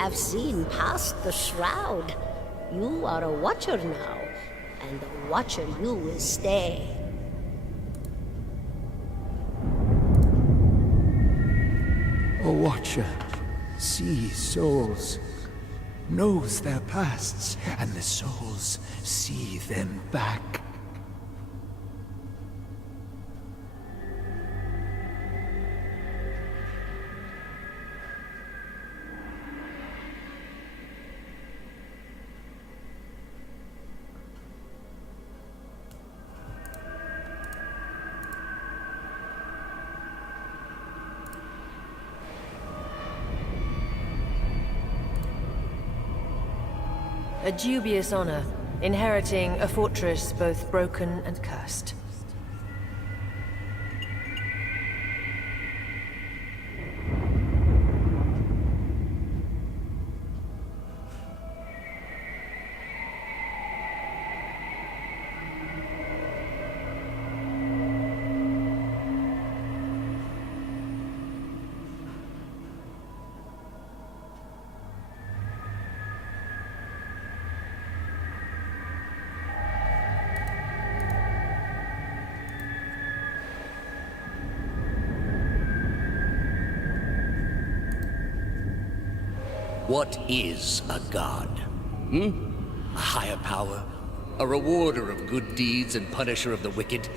have seen past the shroud. You are a watcher now, and a watcher you will stay. A watcher sees souls, knows their pasts, and the souls see them back. A dubious honor, inheriting a fortress both broken and cursed. What is a god? A higher power? A rewarder of good deeds and punisher of the wicked?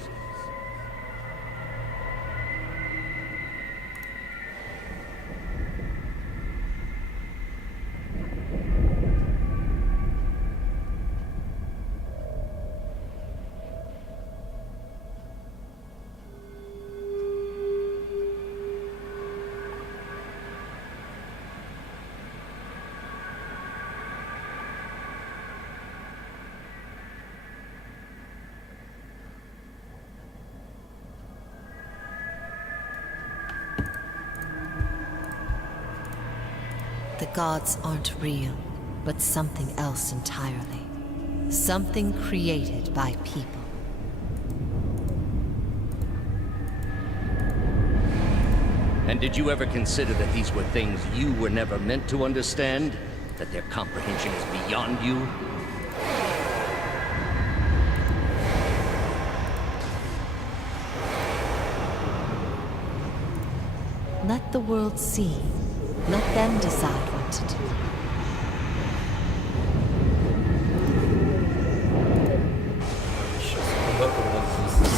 The gods aren't real, but something else entirely. Something created by people. And did you ever consider that these were things you were never meant to understand? That their comprehension is beyond you? Let the world see. Let them decide what to do.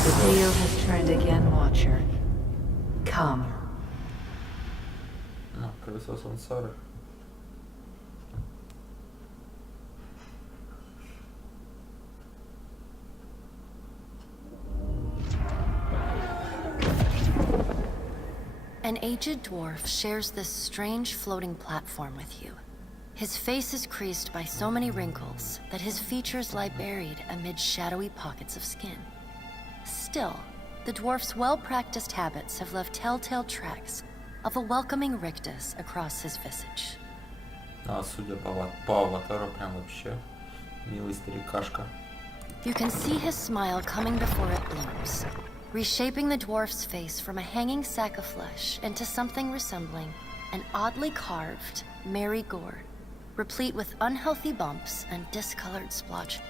The wheel has turned again, Watcher. Come. Колесо сансары. An aged dwarf shares this strange floating platform with you. His face is creased by so many wrinkles that his features lie buried amid shadowy pockets of skin. Still, the dwarf's well-practiced habits have left telltale tracks of a welcoming rictus across his visage. Судя по аватару, прям вообще милый старикашка. You can see his smile coming before it blooms, reshaping the dwarf's face from a hanging sack of flesh into something resembling an oddly carved, merry gourd, replete with unhealthy bumps and discolored splotches.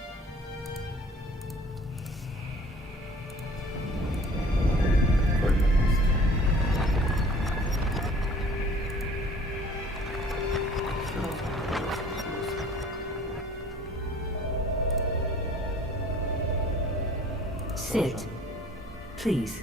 Sit. Please.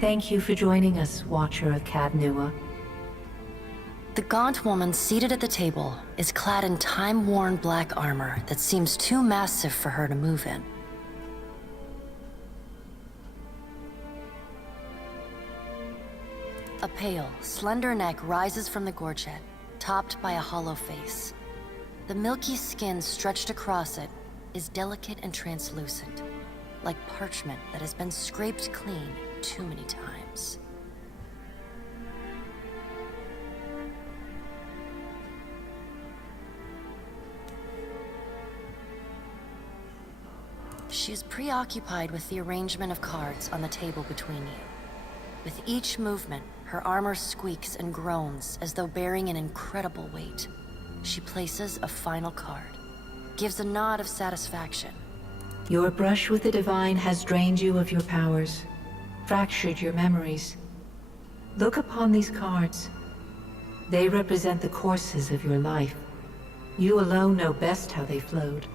Thank you for joining us, Watcher of Cadnua. The gaunt woman seated at the table is clad in time-worn black armor that seems too massive for her to move in. A pale, slender neck rises from the gorget, topped by a hollow face. The milky skin stretched across it is delicate and translucent, like parchment that has been scraped clean too many times. she is preoccupied with the arrangement of cards on the table between you. With each movement, her armor squeaks and groans as though bearing an incredible weight. She places a final card, gives a nod of satisfaction. Your brush with the divine has drained you of your powers, fractured your memories. Look upon these cards. They represent the courses of your life. You alone know best how they flowed.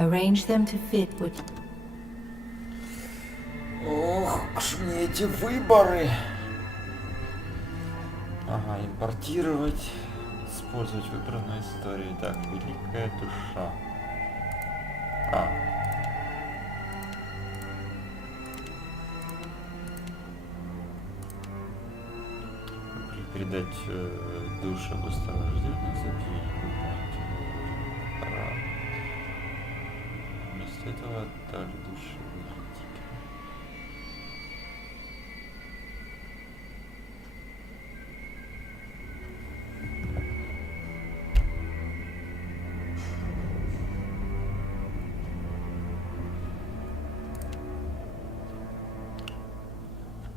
Arrange them to fit what... Ох уж мне эти выборы. Ага, импортировать. Использовать выбранную историю. Так, великая душа. Передать душу обустражденных забвений. Вместо этого отдали души в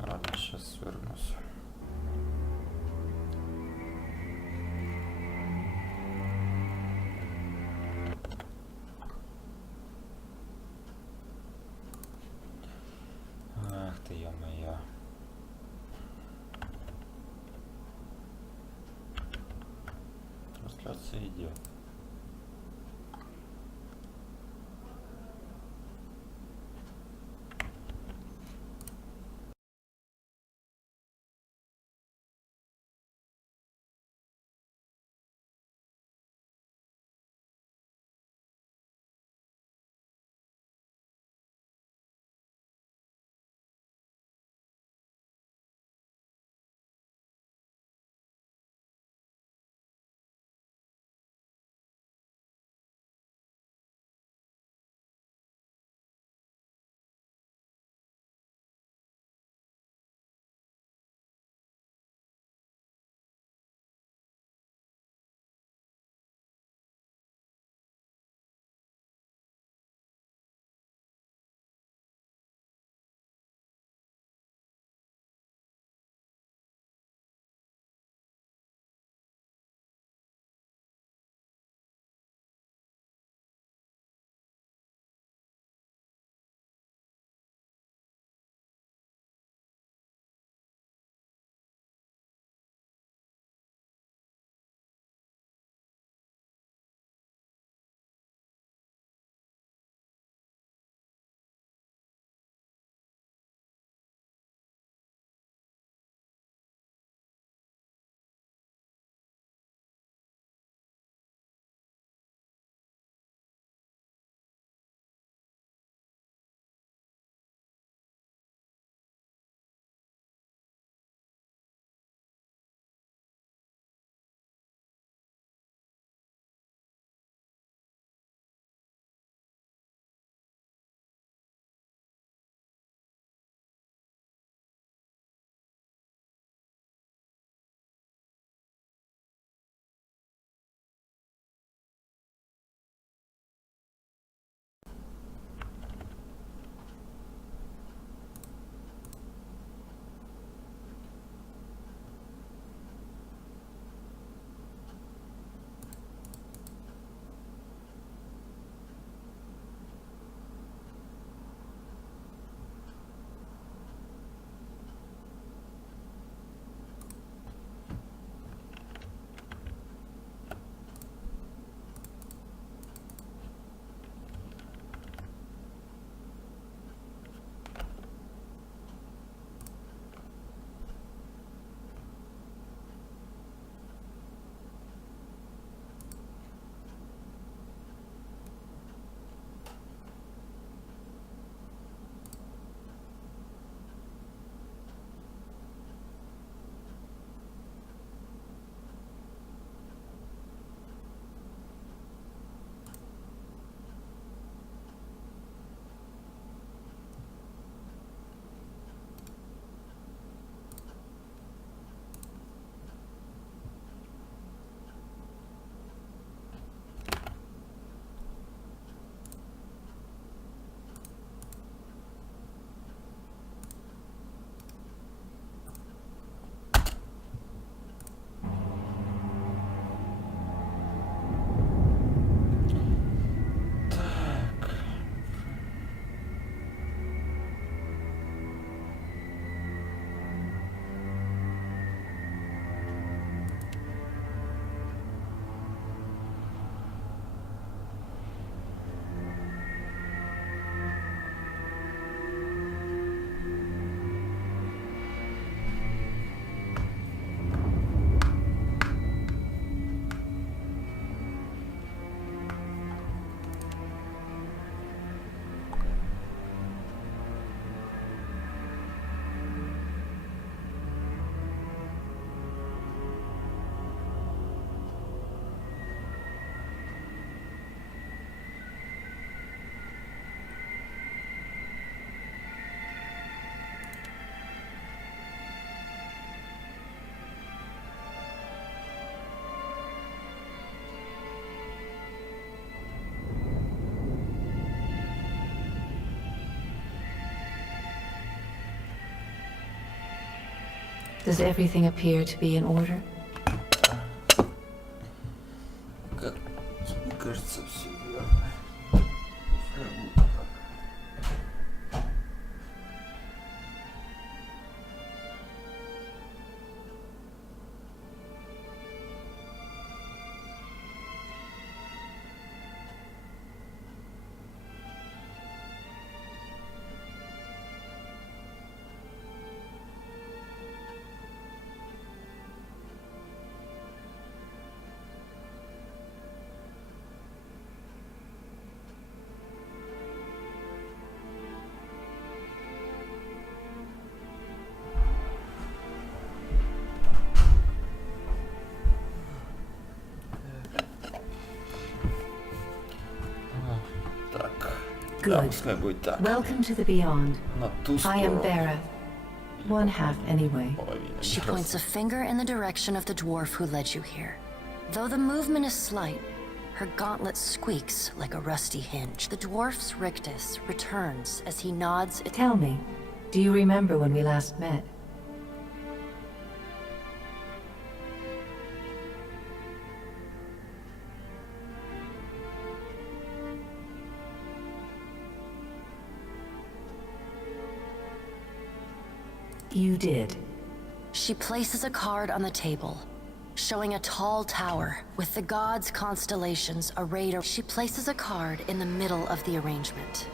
Ладно, сейчас вернусь. Ах ты, ё-моё. Трансляция идет. Does everything appear to be in order? Как мне кажется, все верно. Пускай будет так. Да, Good. пускай будет так. Welcome to the beyond. На ту I am сторону. Vera. One half, anyway. Половина. She points a finger in the direction of the dwarf who led you here. Though the movement is slight, her gauntlet squeaks like a rusty hinge. The dwarf's rictus returns as he nods. Tell me, do you remember when we last met? You did. She places a card on the table, showing a tall tower with the gods' constellations arrayed. She places a card in the middle of the arrangement.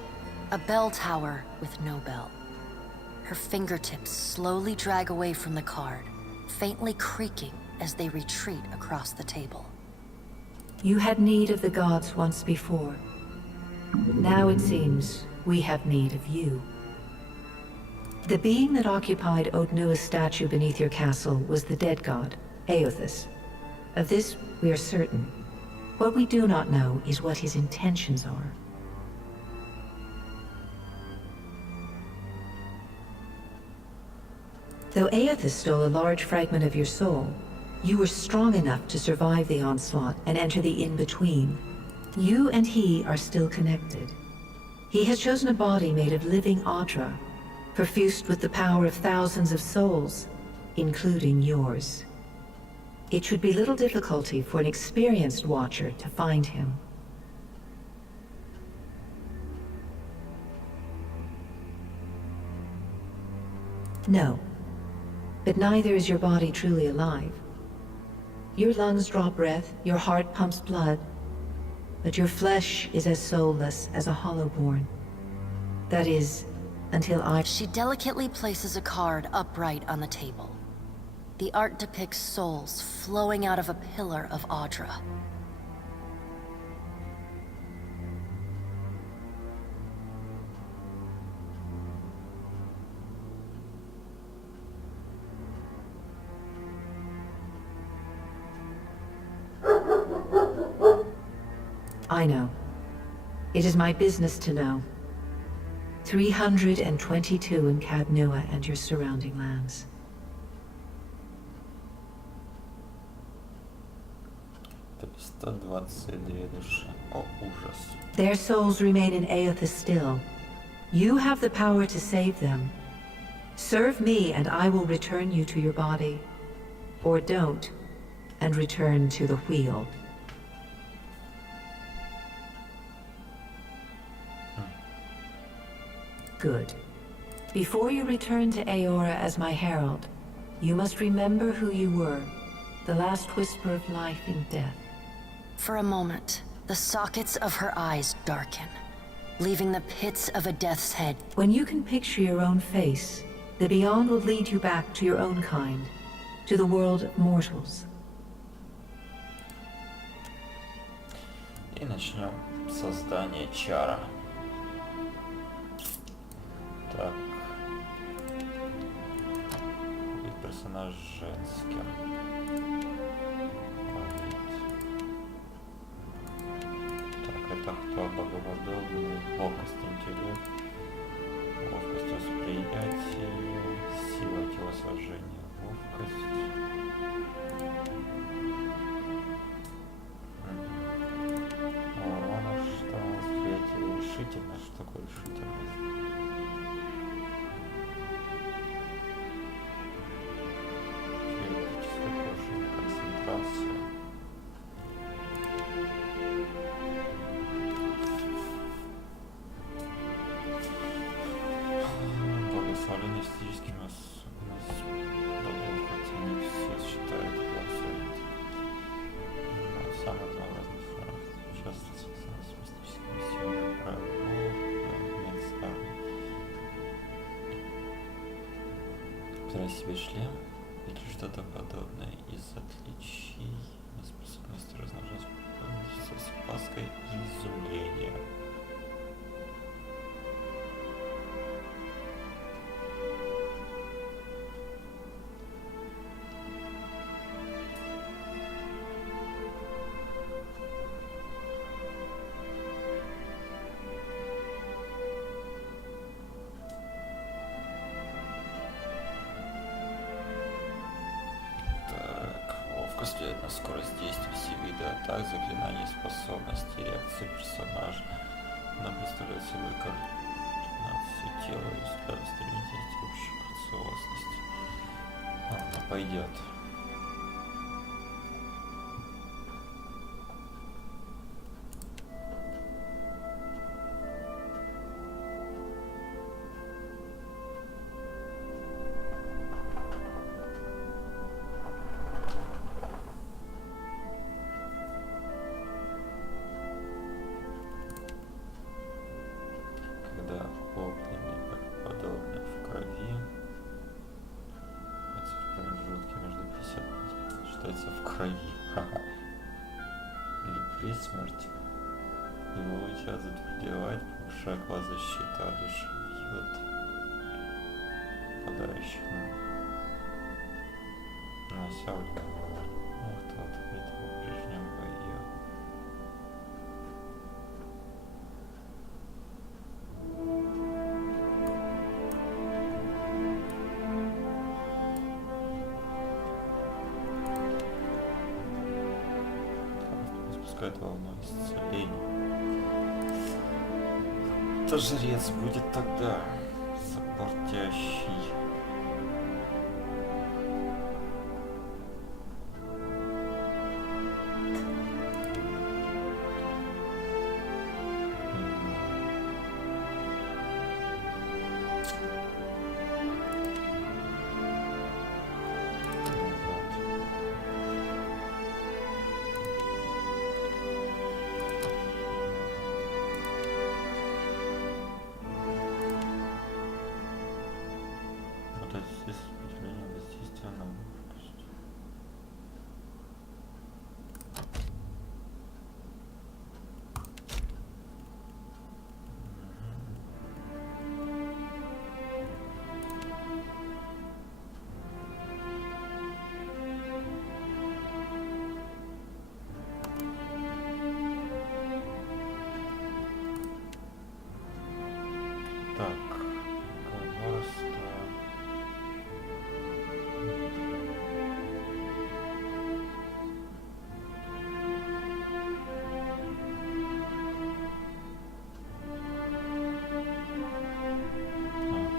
A bell tower with no bell. Her fingertips slowly drag away from the card, faintly creaking as they retreat across the table. You had need of the gods once before. Now it seems we have need of you. The being that occupied Odnua's statue beneath your castle was the dead god, Aothus. Of this, we are certain. What we do not know is what his intentions are. Though Aothus stole a large fragment of your soul, you were strong enough to survive the onslaught and enter the in-between. You and he are still connected. He has chosen a body made of living Audra, perfused with the power of thousands of souls, including yours. It should be little difficulty for an experienced watcher to find him. No, but neither is your body truly alive. Your lungs draw breath, your heart pumps blood, but your flesh is as soulless as a hollowborn. That is, until I... She delicately places a card upright on the table. The art depicts souls flowing out of a pillar of Audra. I know. It is my business to know. 322 in Cadnua and your surrounding lands. Это 122 души. О, ужас. Their souls remain in Aothus still. You have the power to save them. Serve me and I will return you to your body. Or don't, and return to the wheel. Good. Before you return to Aora as my herald, you must remember who you were, the last whisper of life in death. For a moment, the sockets of her eyes darken, leaving the pits of a death's head. When you can picture your own face, the Beyond will lead you back to your own kind, to the world of mortals. И начнем создание чара. Так. Будет персонаж женским. Так, это кто? Боговодобный, ловкость интеллект, ловкость восприятия, сила телосложения, ловкость. Урона, что восприятие, решительность, что такое решительность? Воспоминания с физическими особенностями богов, хотя не все считают голосовым. Самое разнообразное формат часто связано с мистическими силами врагов, местами. Выбирай себе шлем или что-то подобное из отличий, неспособности размножать со спаской и изумлением. Влияет на скорость действия, все виды атак, заклинаний, способностей, реакции персонажа. Она представляет собой координацию тела и взгляда, стремительность, общую грациозность. Ладно, пойдет. В крови. Или при смерти. Его тело затвердевает, повышая класс защиты, одушевит нападающих на сяуль. Кто открыт в ближнем бою. Спускает волну исцеления. Это жрец будет тогда запортящий. Так, коварство.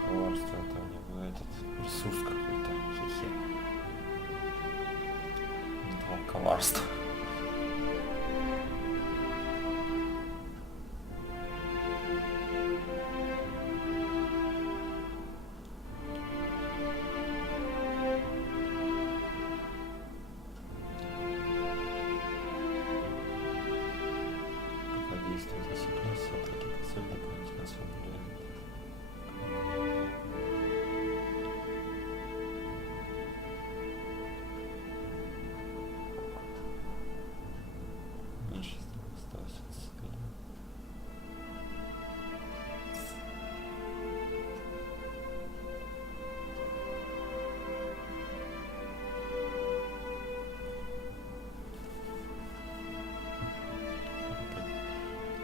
Коварство это у него этот ресурс какой-то. Хе-хе. Два коварства.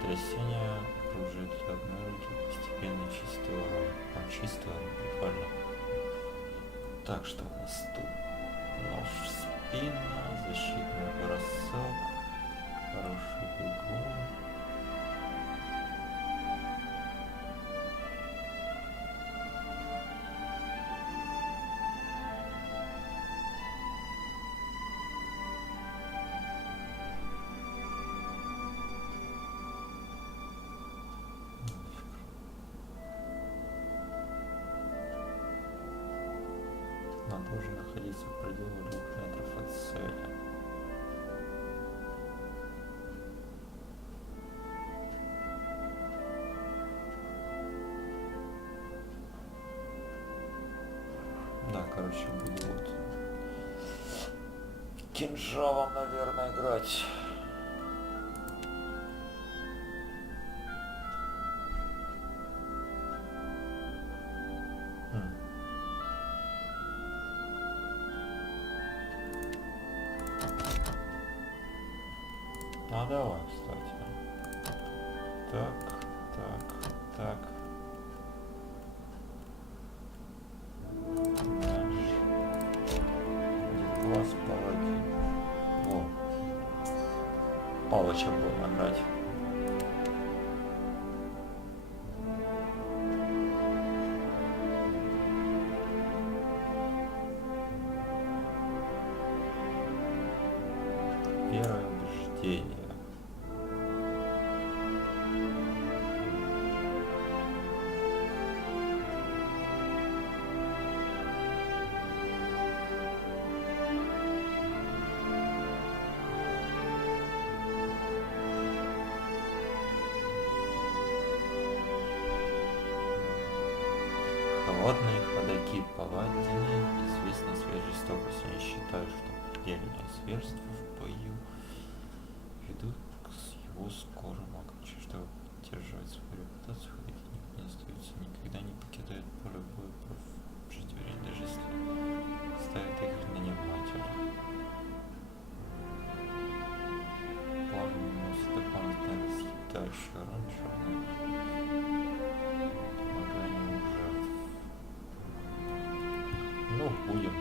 Потрясение оружия для одной руки, постепенно чистого, прикольно. Так, что у нас тут? Нож в спину, защитный бросок, хороший бегун. доступно должен находиться в пределах 2 метров от цели. Да, короче, буду вот кинжалом, наверное, играть. А давай, кстати. Так, так, так. Дальше. Один глаз паладин. О. Палыча будем играть. Вера и убеждение. Холодные ходаки паладины известны своей жестокостью. Они считают, что предельное зверство в бою ведут к его скорому окончанию. Чтобы поддерживать свою репутацию, ходаки не остаются, никогда не покидают поле боя против жителей, даже если ставят их на невнимательно. Пламя наносит дополнительно съедающий урон черной помоганию жертв. Ну, будем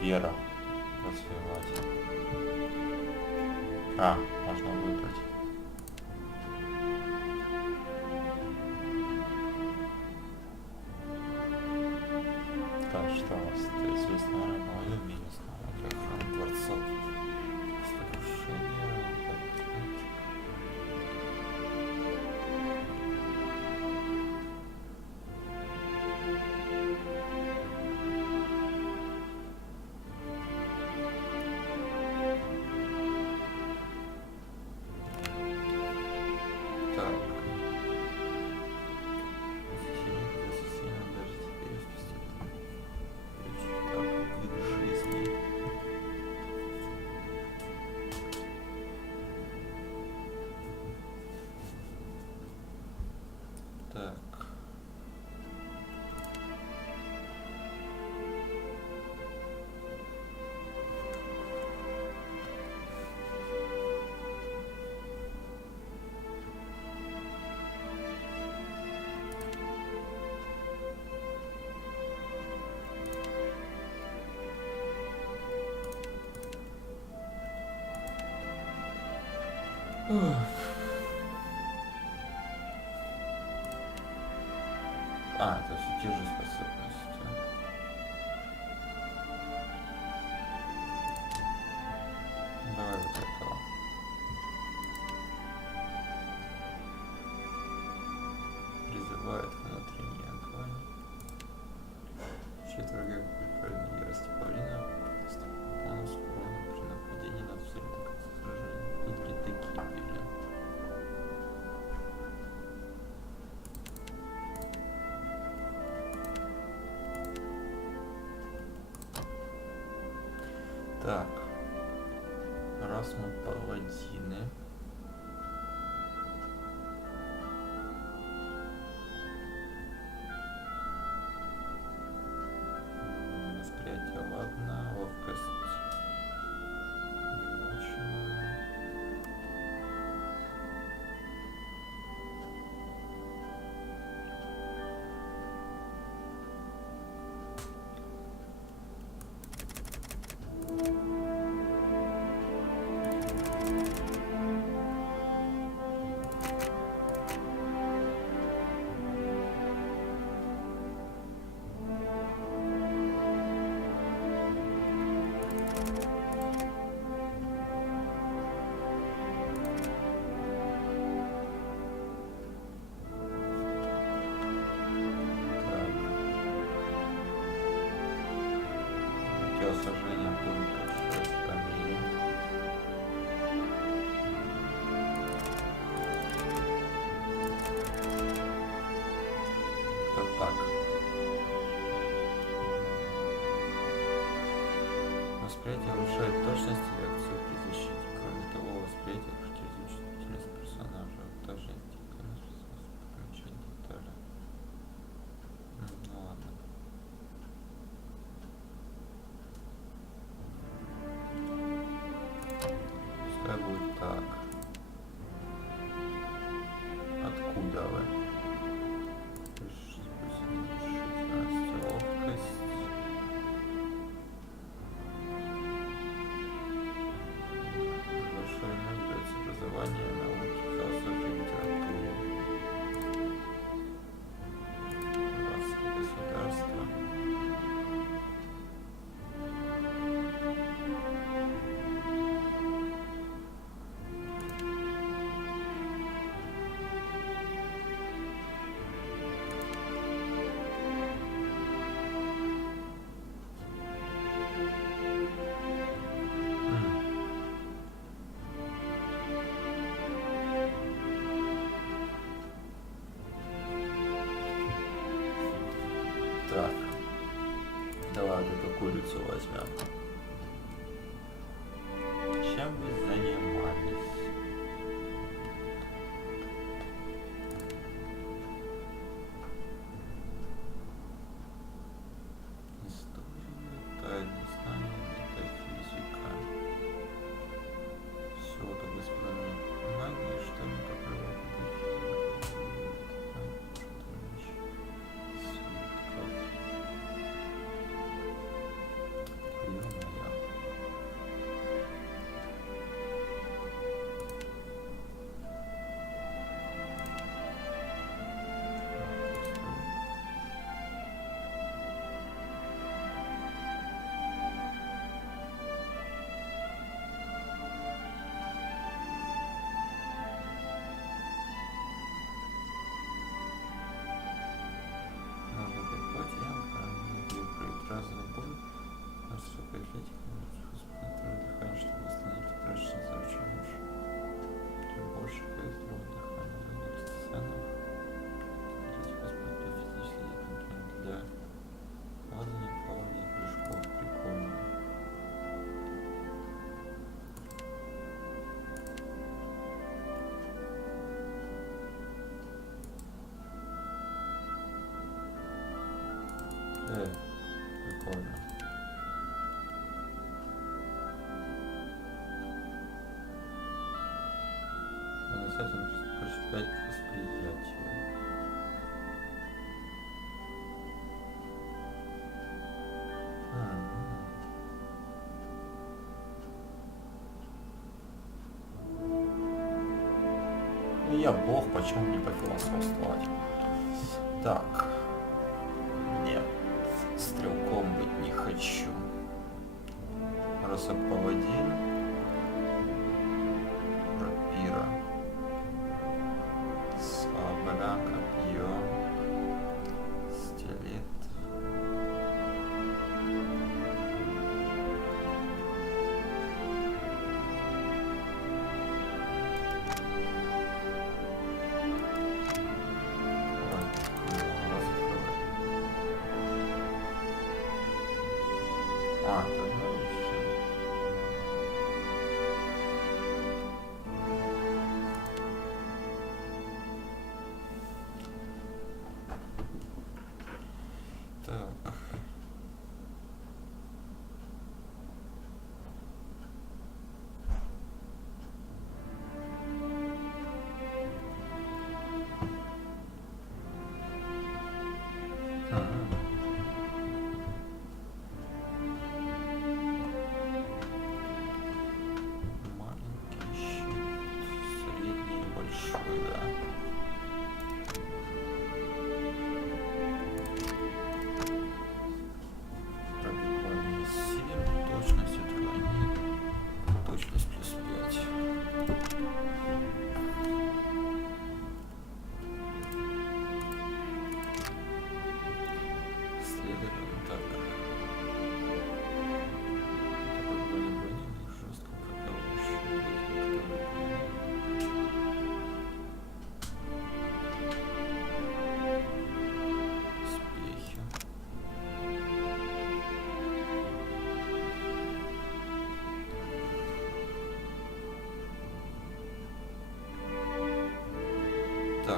вера развивать. А, можно выбрать. Так, что у вас? Это известно, мое умение снова для храм дворцов. Разрешение. Так. Засильно даже теперь спустя. Так, вид жизни. Так. А, это все те же способности. Давай вот этого. Призывает внутренний огонь. Четверо правильной ярости павлина. Бонус урона при нападении на цель до конца сражения. И для гибели. Так, раз мы паладины, восприятие ладно, ловкость не очень. точки осаждения пункта 6 по мире. Вот так. Восприятие улучшает точность и реакцию при защите. Кроме того, восприятие характеризует интерес персонажа, а также интеллектуальность способность помечать детали. Ну ладно. Пускай будет так. Откуда вы? Решительность, ловкость. Большой является образование, науки, философии, литературы. Братские государства. Так, давай вот эту курицу возьмем. Чем вы занимались? История, тайные знания, метафизика. Все это воспитание магии, что не покрывает метафизику. Прикольно. Наносять он прочитать к восприятию. Ну я бог, почему не пофилософствовать? Так. Нет. Стрелком быть не хочу. Росок паладин. Рапира. Сабля, копье. Стилет.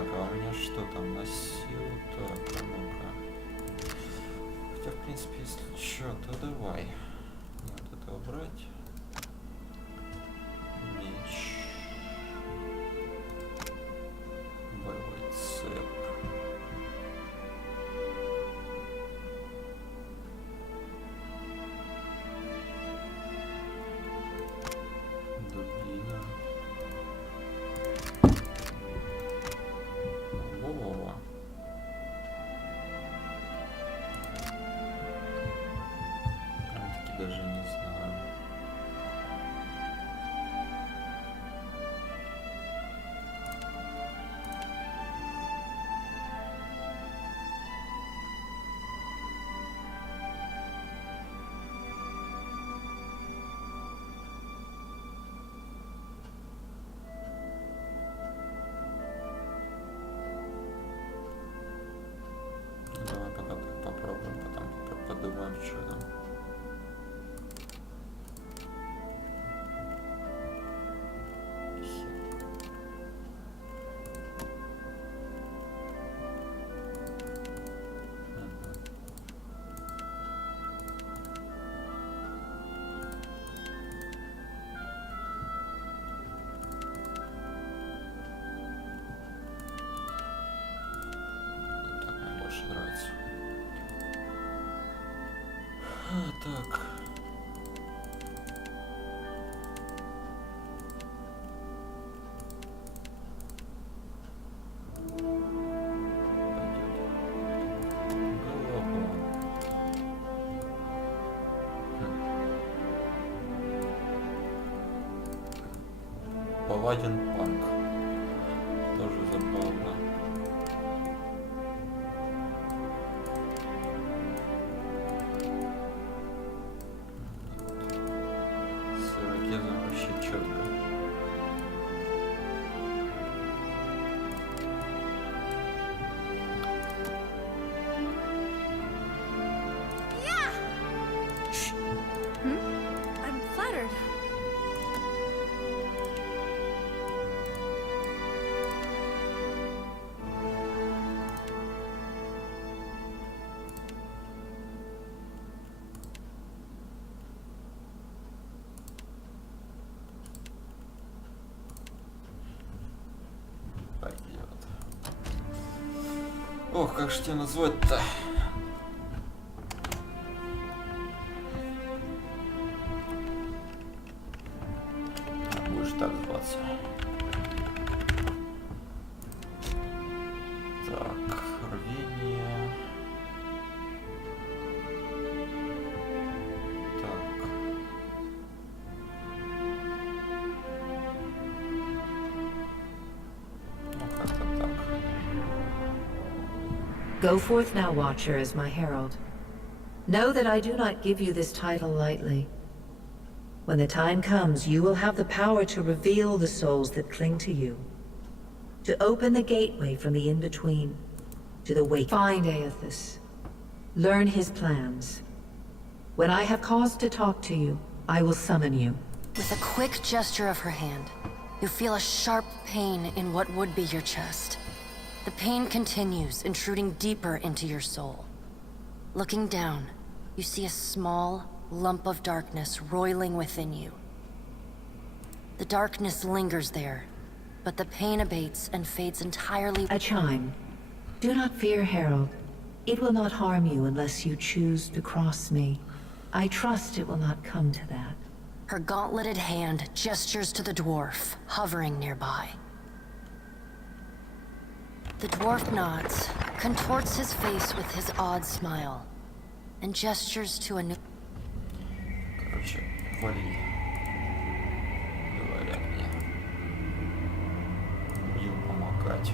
Так, а у меня что там на силу? Так, а ну-ка. Хотя, в принципе, если что, то давай. Не вот это убрать. Меч. Боевой цеп. Дубина. Во-во-во. Прям-таки даже не знаю. Давай пока попробуем, потом подумаем, что там. Так мне больше нравится. Так. Пойдет. Голова. Паладин панк. Тоже забавно. С ирокезом вообще четко. I'm flattered. Пойдет. Ох, как же тебя назвать-то? Будешь так зваться. Так, рвение. Так. Ну, как-то так. Go forth now, Watcher, as my herald. Know that I do not give you this title lightly. When the time comes, you will have the power to reveal the souls that cling to you. To open the gateway from the in-between. To the wake. Find Aethys. Learn his plans. When I have cause to talk to you, I will summon you. With a quick gesture of her hand, you feel a sharp pain in what would be your chest. The pain continues, intruding deeper into your soul. Looking down, you see a small lump of darkness roiling within you. The darkness lingers there, but the pain abates and fades entirely. A chime. Do not fear, Herald. It will not harm you unless you choose to cross me. I trust it will not come to that. Her gauntleted hand gestures to the dwarf, hovering nearby. The dwarf nods, contorts his face with his odd smile, and gestures to a new... Короче, вали. Говорят мне. Будем помогать.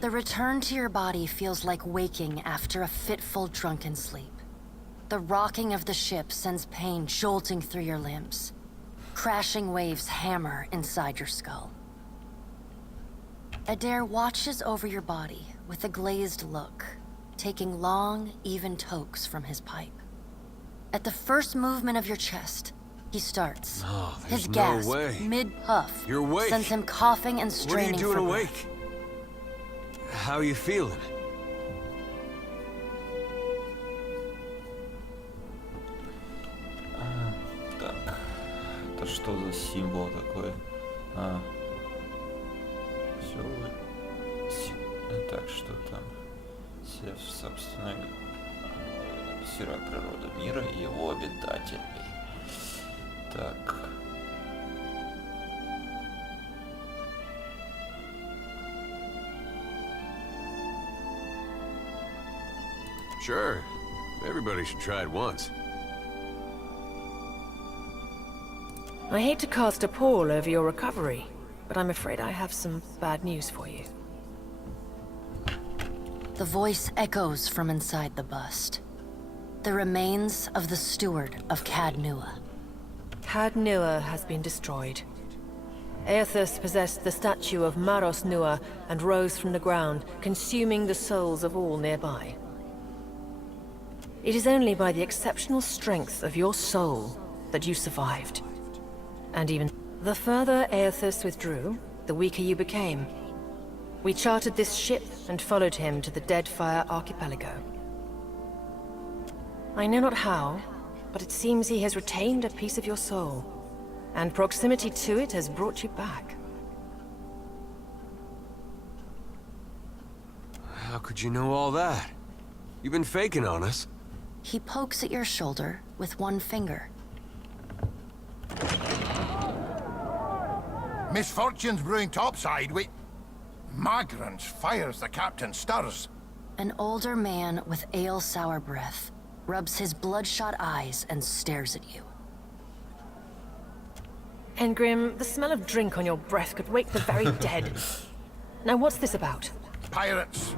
The return to your body feels like waking after a fitful drunken sleep. The rocking of the ship sends pain jolting through your limbs. Crashing waves hammer inside your skull. Adair watches over your body with a glazed look, taking long, even tokes from his pipe. At the first movement of your chest, he starts. No, His there's gasp, no way. mid-puff, You're awake. sends him coughing and What are straining you doing for awake? breath. How are you feeling? Так, это что за символ такой? Все. Так, что там? Сев, собственно, сырая природа мира и его обитателей. Так. Sure. Everybody should try it once. I hate to cast a pall over your recovery, but I'm afraid I have some bad news for you. The voice echoes from inside the bust. The remains of the steward of Cad Nua. Cad Nua has been destroyed. Aethus possessed the statue of Maros Nua and rose from the ground, consuming the souls of all nearby. It is only by the exceptional strength of your soul that you survived. And even the further Aethus withdrew, the weaker you became. We chartered this ship and followed him to the Deadfire archipelago. I know not how, but it seems he has retained a piece of your soul, and proximity to it has brought you back. How could you know all that? You've been faking on us. He pokes at your shoulder with one finger. Misfortunes brewing topside. Magrants fires the captain stirs. An older man with ale-sour breath rubs his bloodshot eyes and stares at you. Engrim, the smell of drink on your breath could wake the very dead. Now what's this about? Pirates.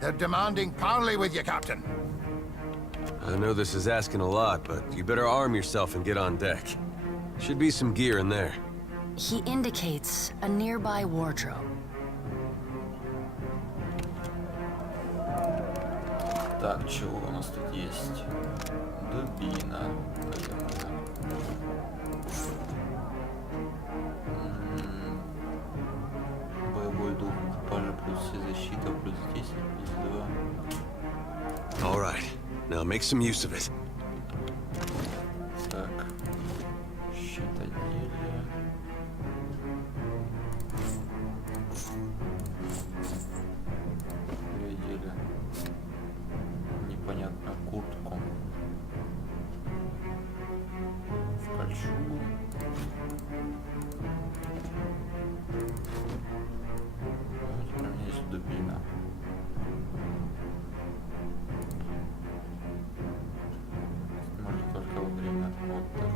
They're demanding parley with you, Captain. I know this is asking a lot, but you better arm yourself and get on deck. Should be some gear in there. He indicates a nearby wardrobe. Так, чего у нас тут есть? Дубина. Боевой дух экипажа плюс все защита плюс 10 плюс 2. All right, now make some use of it. Так. Щитоделие. Видели непонятную куртку. В кольчугу. У меня есть дубина. Может только во время отдыха.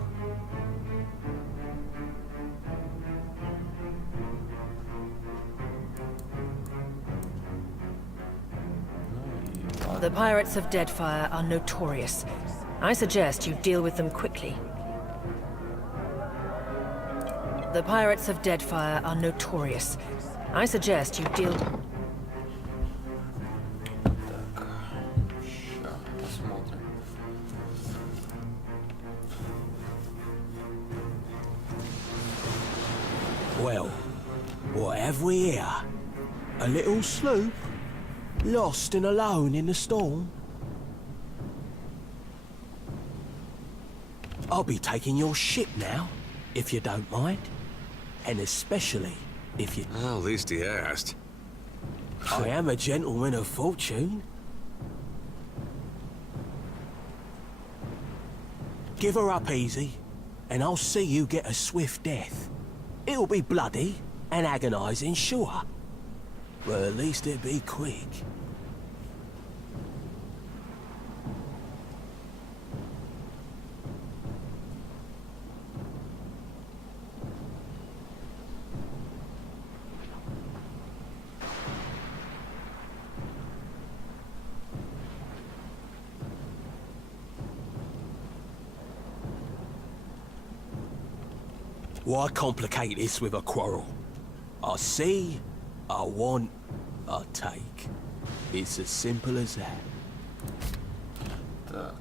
The pirates of Deadfire are notorious. I suggest you deal with them quickly. The pirates of Deadfire are notorious. I suggest you deal... Так, ща посмотрим. Well, what have we here? A little sloop? Lost and alone in the storm? I'll be taking your ship now, if you don't mind. And especially if you... Well, at least he asked. I am a gentleman of fortune. Give her up easy, and I'll see you get a swift death. It'll be bloody and agonizing, sure. But at least it'll be quick. Why complicate this with a quarrel? I see, I want, I take. It's as simple as that. Так.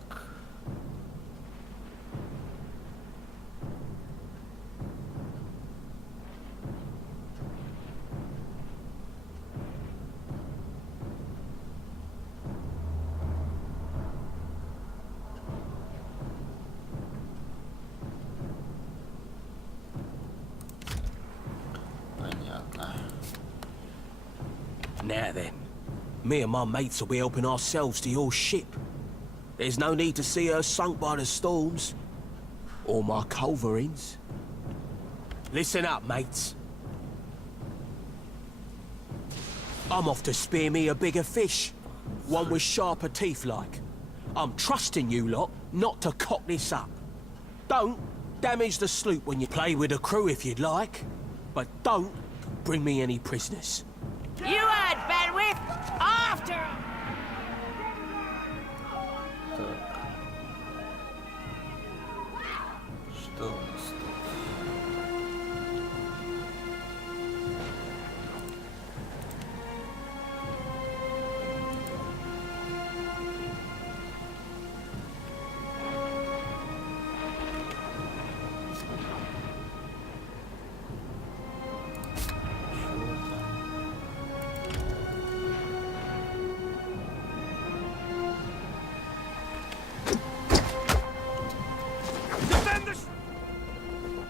Понятно. Now then, me and my mates will be helping ourselves to your ship. There's no need to see her sunk by the storms. Or my culverins. Listen up, mates. I'm off to spear me a bigger fish. One with sharper teeth like. I'm trusting you lot not to cock this up. Don't damage the sloop when you play with the crew if you'd like. But don't bring me any prisoners. You heard, Bedwith! After him! Так. Что у нас тут?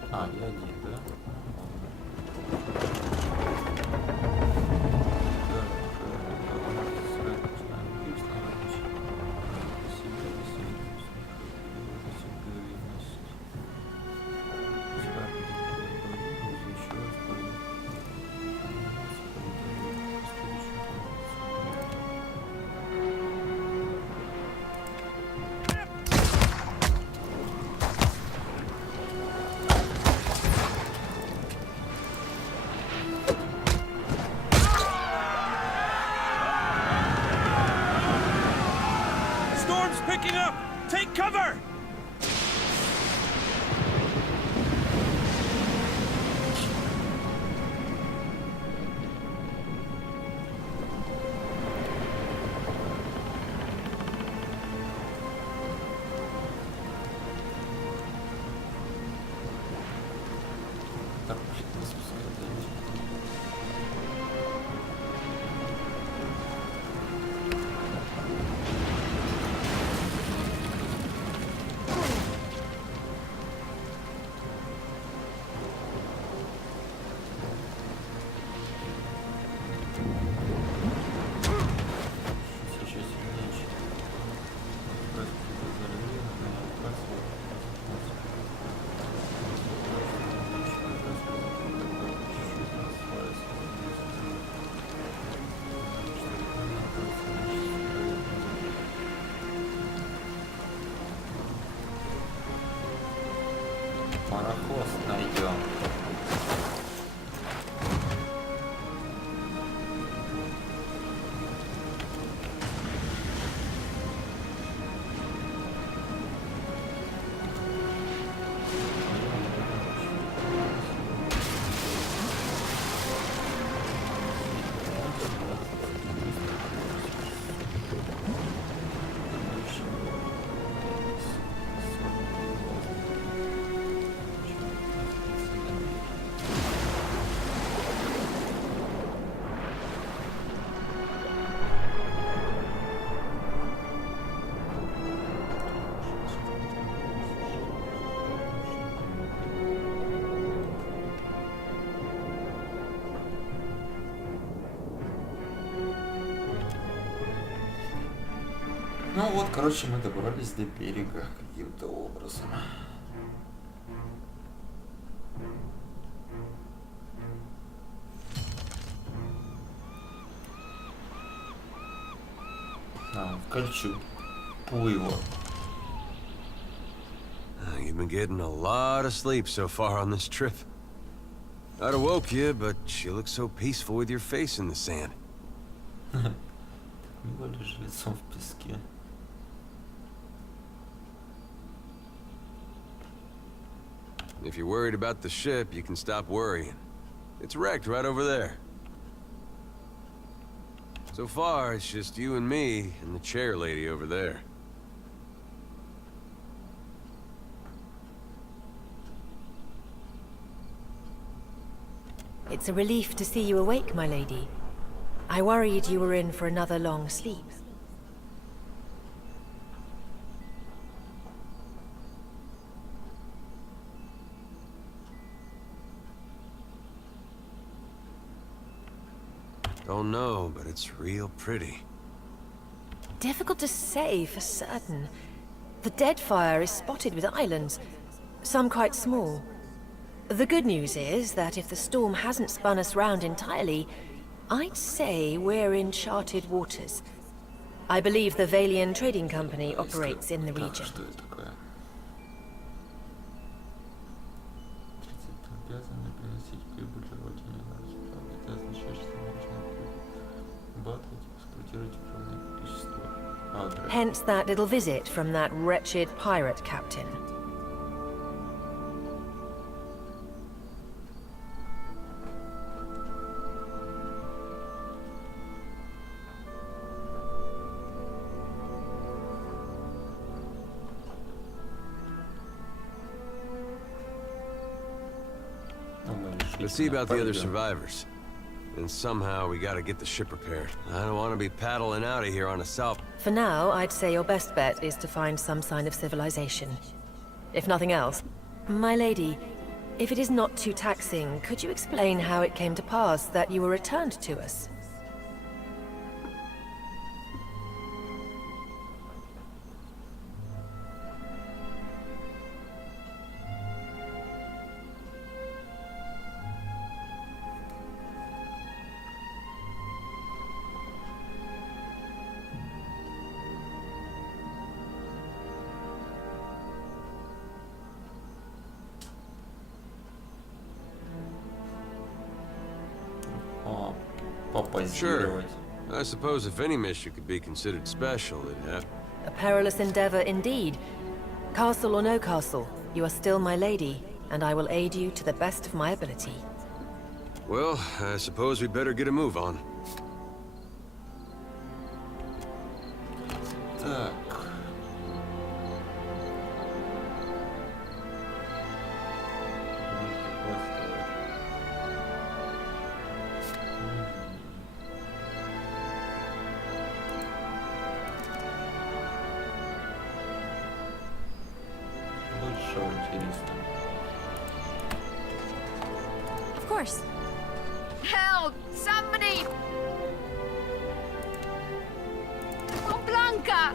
А, я один, да? Picking up! Take cover! Так, не спускай дальше. Пароход найдем. Ну вот, короче, мы добрались до берега каким-то образом. А, в кольчуг. Плыло. You've been getting a lot of sleep so far on this trip. I'd have woke you, but you look so peaceful with your face in the sand. Мило лежит лицом в песке. If you're worried about the ship, you can stop worrying. It's wrecked right over there. So far, it's just you and me and the chair lady over there. It's a relief to see you awake, my lady. I worried you were in for another long sleep. Don't know, but it's real pretty. Difficult to say for certain. The Deadfire is spotted with islands, some quite small. The good news is that if the storm hasn't spun us round entirely, I'd say we're in charted waters. I believe the Valian Trading Company operates in the region. Hence that little visit from that wretched pirate captain. Let's see about the other survivors. And somehow we gotta get the ship repaired. I don't want to be paddling out of here on a south. For now, I'd say your best bet is to find some sign of civilization. If nothing else. My lady, if it is not too taxing, could you explain how it came to pass that you were returned to us? Sure. I suppose if any mission could be considered special, it'd have... A perilous endeavor indeed. Castle or no castle, you are still my lady, and I will aid you to the best of my ability. Well, I suppose we better get a move on. Так. Of course. Help! Somebody! Oh, Blanca!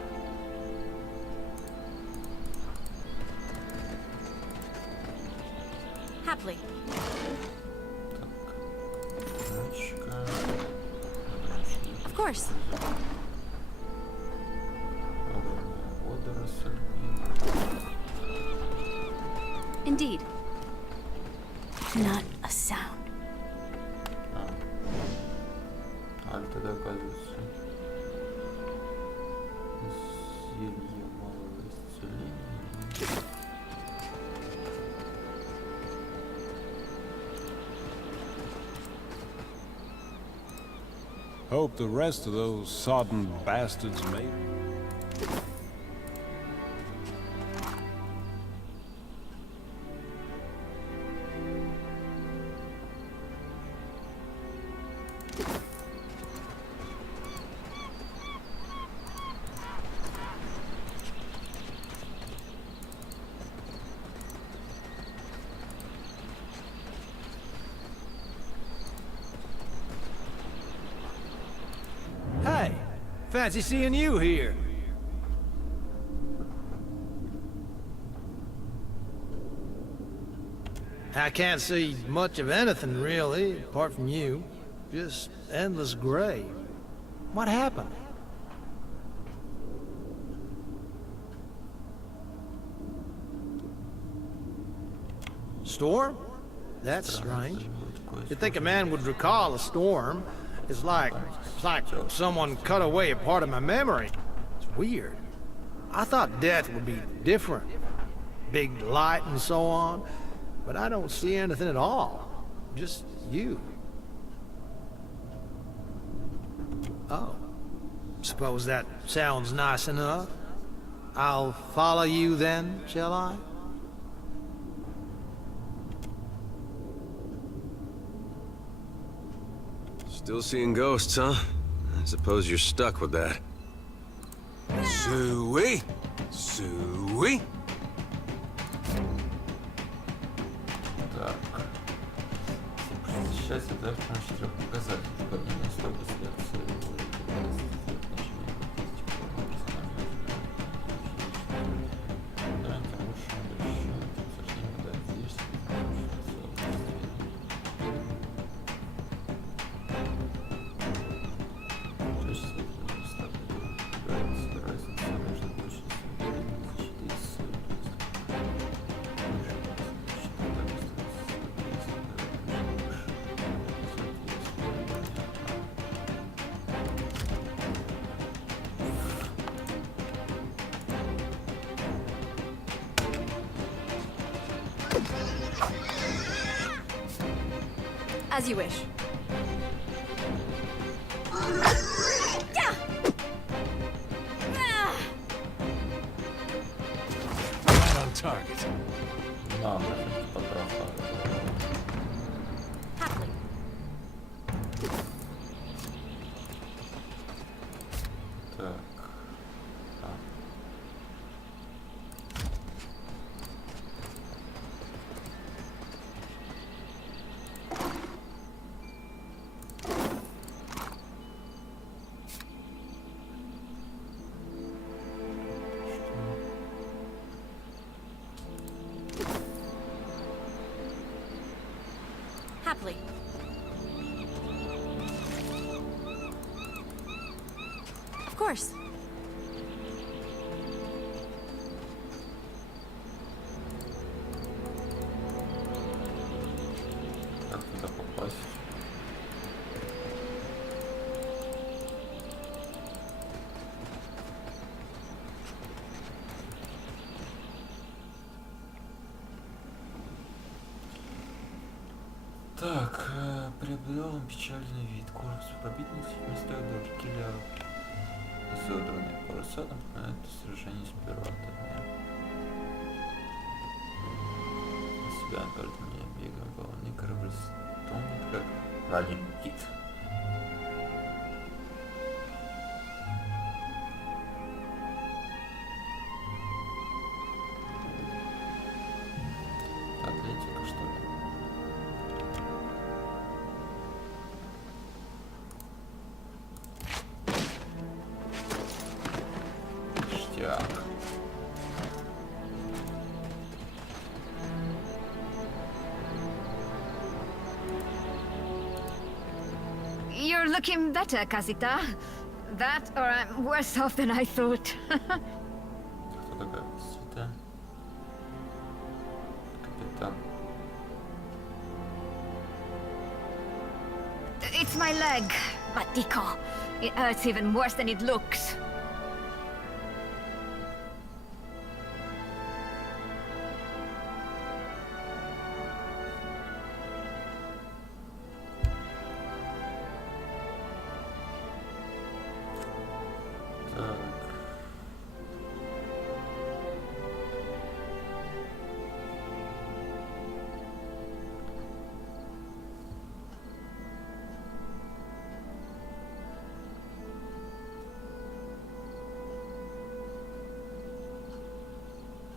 Happily. Of course. Indeed. Not a sound. Тогда оказывается зелье малого исцеления. Hope the rest of those sodden bastards made it. Hey, fancy seeing you here. I can't see much of anything, really, apart from you. Just endless gray. What happened? Storm? That's strange. You'd think a man would recall a storm. It's like someone cut away a part of my memory. It's weird. I thought death would be different. Big light and so on. but I don't see anything at all. Just you. Oh. Suppose that sounds nice enough. I'll follow you then, shall I? Still seeing ghosts, huh? I suppose you're stuck with that. Suey! Suey! Так. Сейчас это наш четырех показателей. Выполнение стойкости As you wish. Right on target. Happily. Так. Happily. Of course. Как туда попасть? Так, приобрел он печальный вид. Корпус пробит несколько до киля. Изодранные паруса напоминают о сражении с пиратами. Себя перед меня бегом волны корабль стонет, как ранен кит. Атлетика, что ли? Ништяк. You're looking better, Casita. That, or I'm worse off than I thought. Кто такая Света? Капитан. It's my leg, Matico. It hurts even worse than it looks. Так.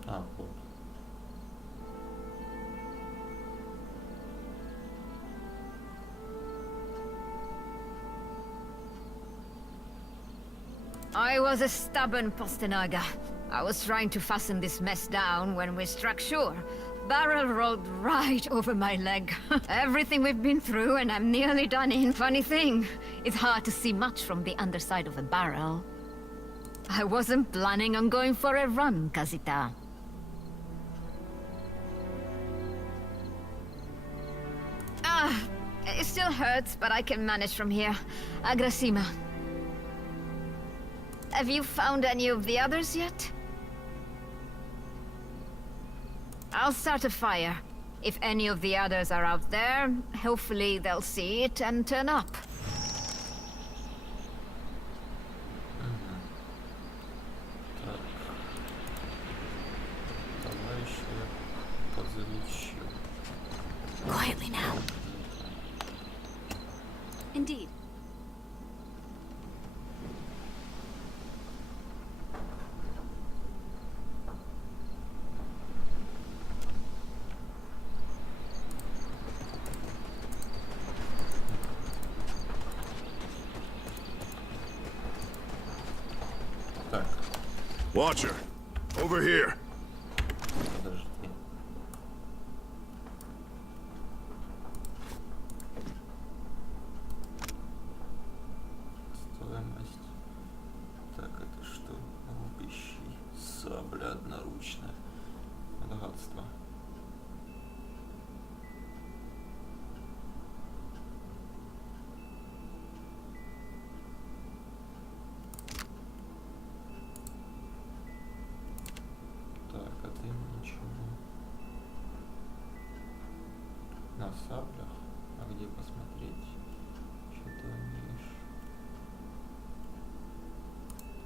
А, вот. I was a stubborn Postanaga. I was trying to fasten this mess down when we struck shore. Barrel rolled right over my leg. Everything we've been through and I'm nearly done in. Funny thing, it's hard to see much from the underside of a barrel. I wasn't planning on going for a run, Casita. It still hurts, but I can manage from here. Agrasima. Have you found any of the others yet? I'll start a fire. If any of the others are out there, hopefully they'll see it and turn up. Quietly now. Indeed. Watcher, over here. Стоимость. Так, это что? Рубящий. Сабля одноручная. Богатство. Так, а ты ничего. На саблях? А где посмотреть? Что ты умеешь?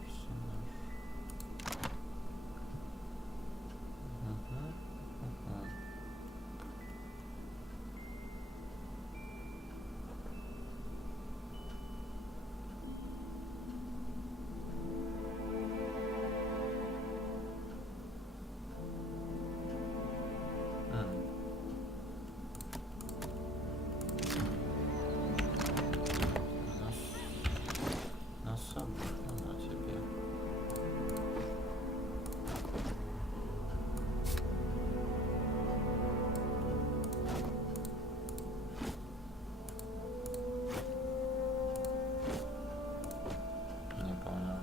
Персонаж. Ага. На саблях, на тебе. Не понял.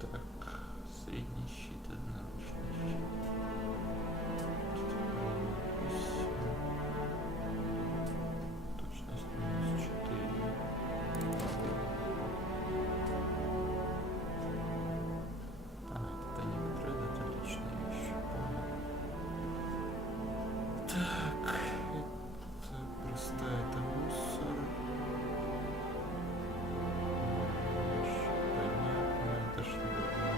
Так, средний щит, одноручный щит. Точность минус 4. Это некоторые отличные вещи, понял. Так, это простая, это мусор. Понятно, это что такое?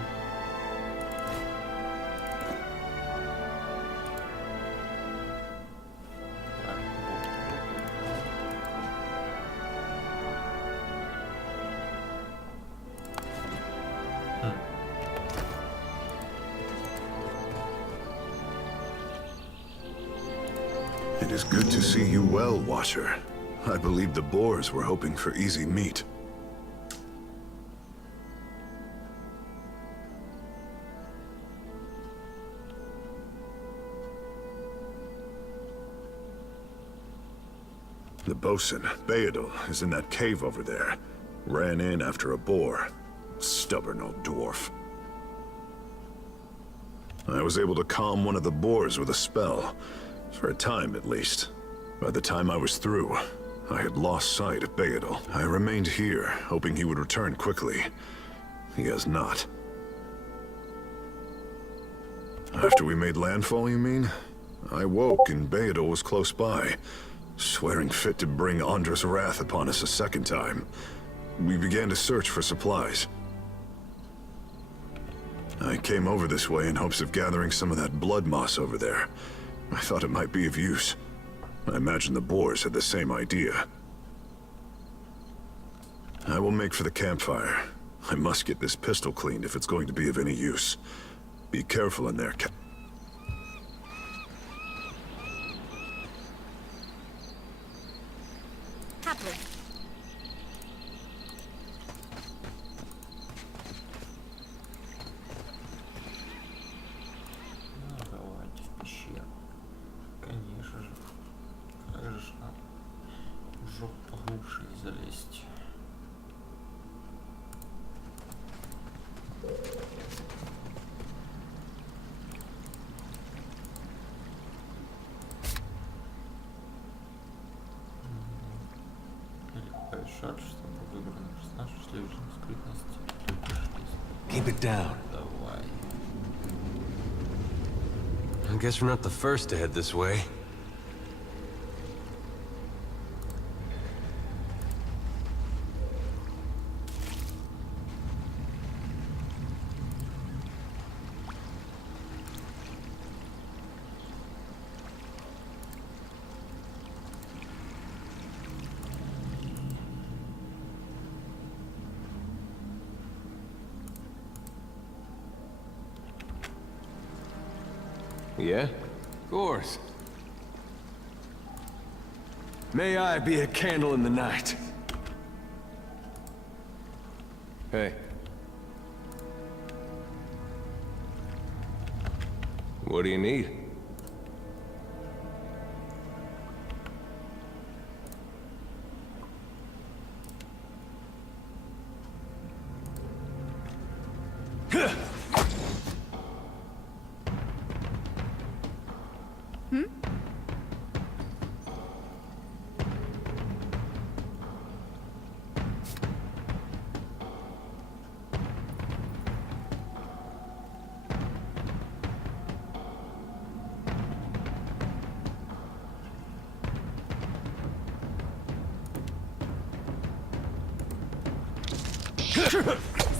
Так, It is good to see you well, Watcher. I believe the Boers were hoping for easy meat. The bosun, Beadle, is in that cave over there. Ran in after a boar. Stubborn old dwarf. I was able to calm one of the boars with a spell. For a time, at least. By the time I was through, I had lost sight of Beadle. I remained here, hoping he would return quickly. He has not. After we made landfall, you mean? I woke and Beadle was close by, swearing fit to bring Andra's wrath upon us a second time. We began to search for supplies. I came over this way in hopes of gathering some of that blood moss over there. I thought it might be of use. I imagine the Boers had the same idea. I will make for the campfire. I must get this pistol cleaned if it's going to be of any use. Be careful in there, Happily. шаг, чтобы выбранный персонаж шли в режим скрытности. Keep it down. Давай. I guess we're not the first to head this way. Yeah? Of course. May I be a candle in the night. Hey. What do you need?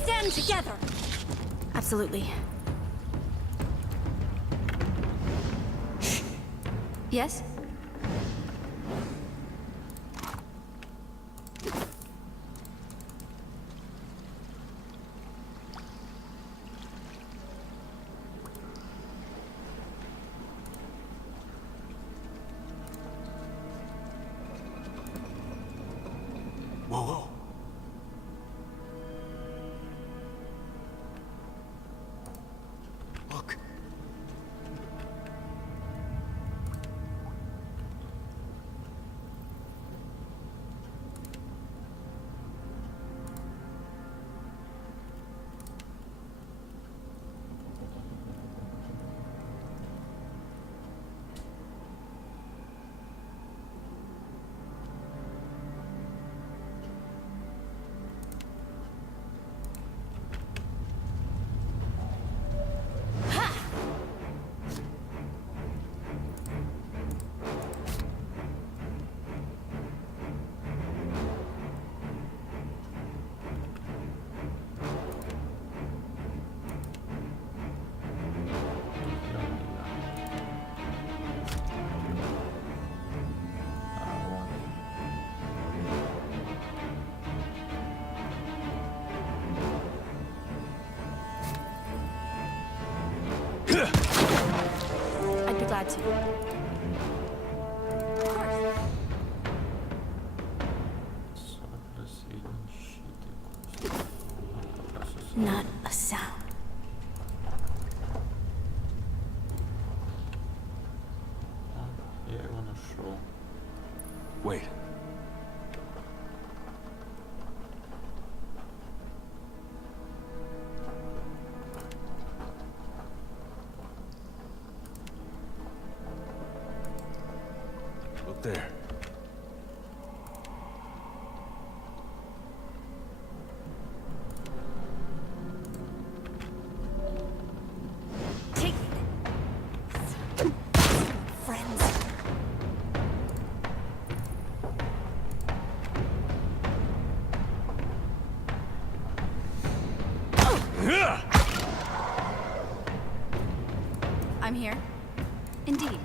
Stand together! Absolutely. Yes? Whoa. Look. I'd be glad to. Of course. Not a sound. Я его нашел. Wait. Look there. Take friends. I'm here. Indeed.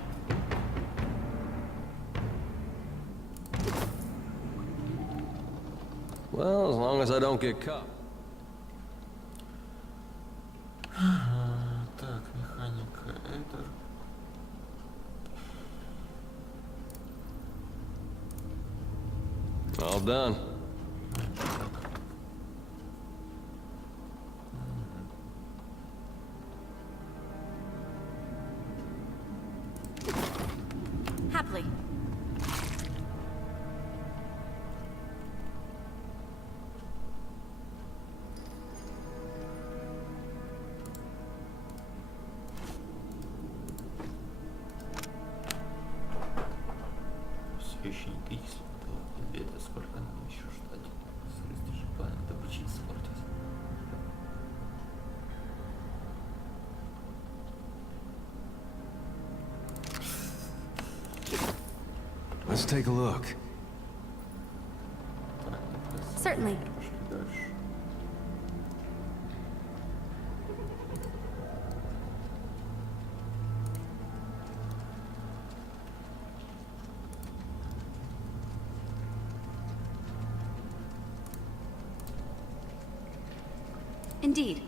Well, as long as I don't get caught. Так, механика Эдер. All done. Happily. Священник X до победы. Сколько нам еще ждать? Let's take a look. Certainly. Indeed.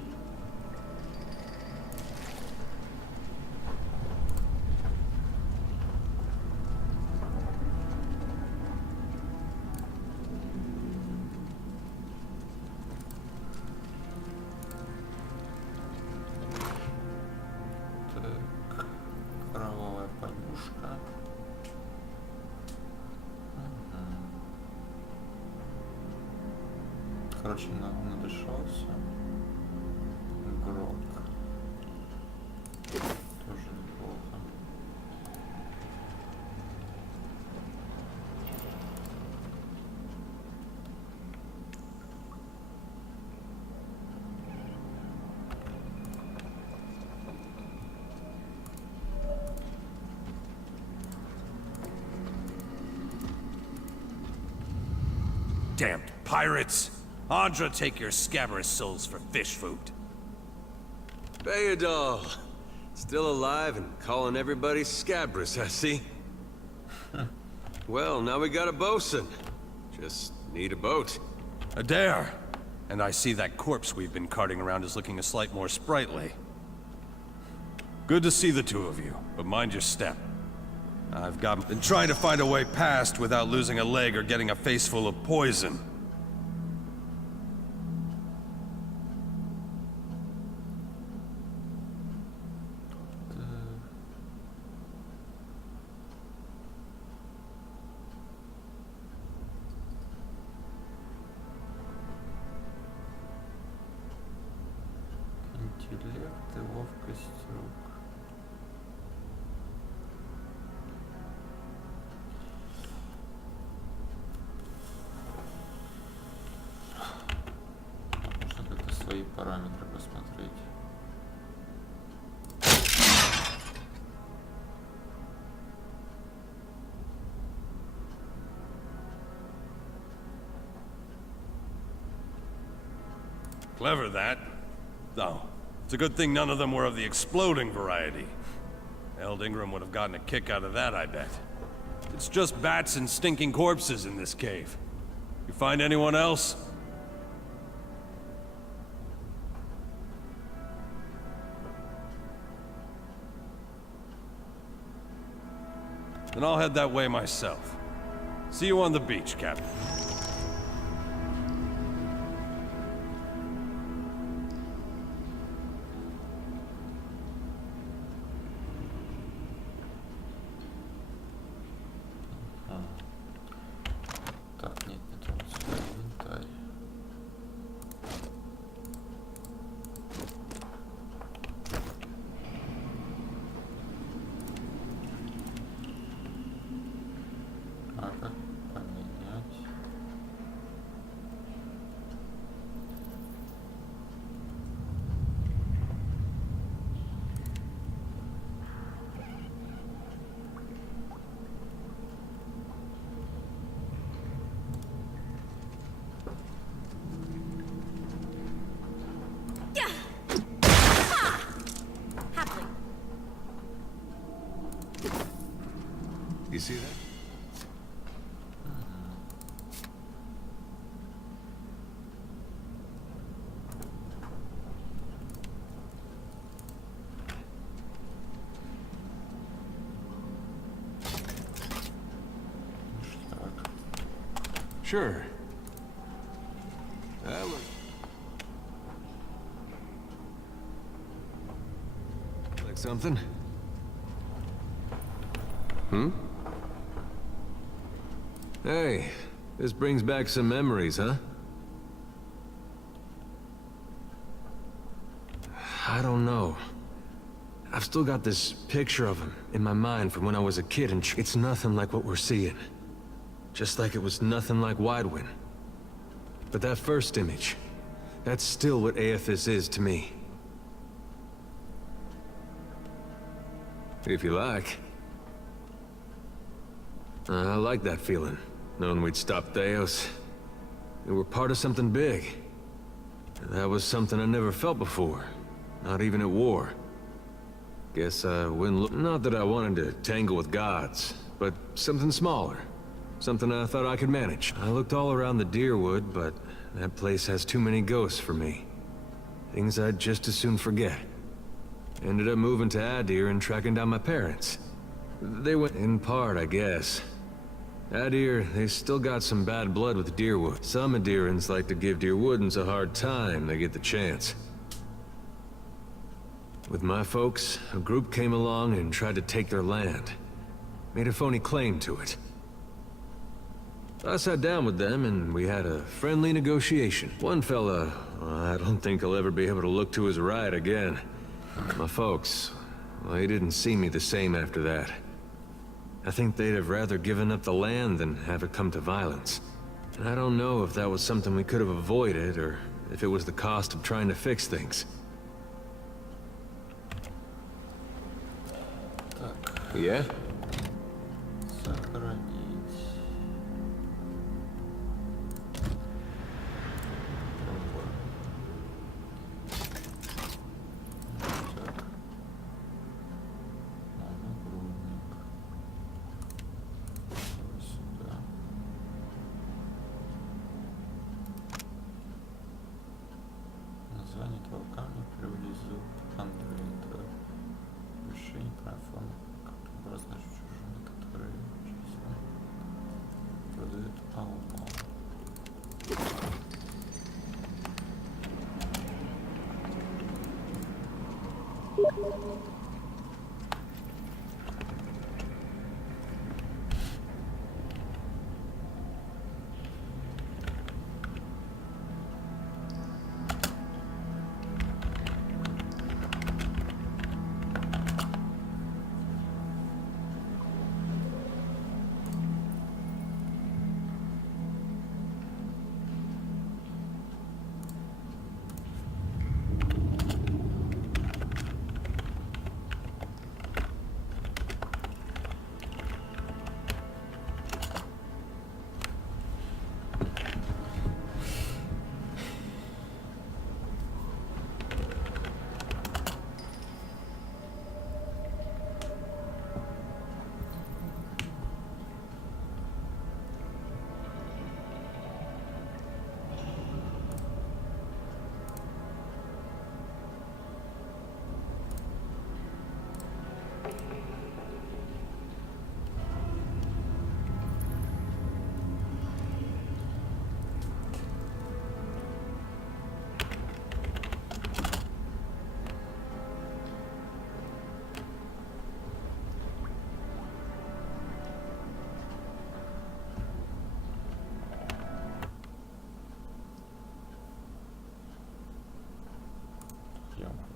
Так, кровавая подушка. Короче, надышался. Грок. Тоже неплохо. Damned pirates! Andra, take your scabrous souls for fish food. Bayadol! Still alive and calling everybody scabrous, I see. Well, now we got a bosun. Just need a boat. Adair! And I see that corpse we've been carting around is looking a slight more sprightly. Good to see the two of you, but mind your step. I've been trying to find a way past without losing a leg or getting a face full of poison. Интеллект и ловкость рук. Можно как-то свои параметры посмотреть. Clever, that. Though, it's a good thing none of them were of the exploding variety. Eld Ingram would have gotten a kick out of that, I bet. It's just bats and stinking corpses in this cave. You find anyone else? Then I'll head that way myself. See you on the beach, Captain. Так, нет, вот сюда инвентарь. А как поменять? You see that? Sure. That was... Like something? Hmm? Hey, this brings back some memories, huh? I don't know. I've still got this picture of him in my mind from when I was a kid, and it's nothing like what we're seeing. Just like it was nothing like Widewind. But that first image, that's still what Aethys is to me. If you like. I like that feeling, knowing we'd stopped Theos. We were part of something big. That was something I never felt before, not even at war. Guess I wouldn't look... Not that I wanted to tangle with gods, but something smaller. Something I thought I could manage. I looked all around the Deerwood, but that place has too many ghosts for me. Things I'd just as soon forget. Ended up moving to Adir and tracking down my parents. They went in part, I guess. Adir, they still got some bad blood with Deerwood. Some Adirans like to give Deerwoodans a hard time they get the chance. With my folks, a group came along and tried to take their land. Made a phony claim to it. I sat down with them and we had a friendly negotiation. One fella, I don't think he'll ever be able to look to his right again. My folks, well, they didn't see me the same after that. I think they'd have rather given up the land than have it come to violence. And I don't know if that was something we could have avoided, or if it was the cost of trying to fix things. Yeah? Ё-моё.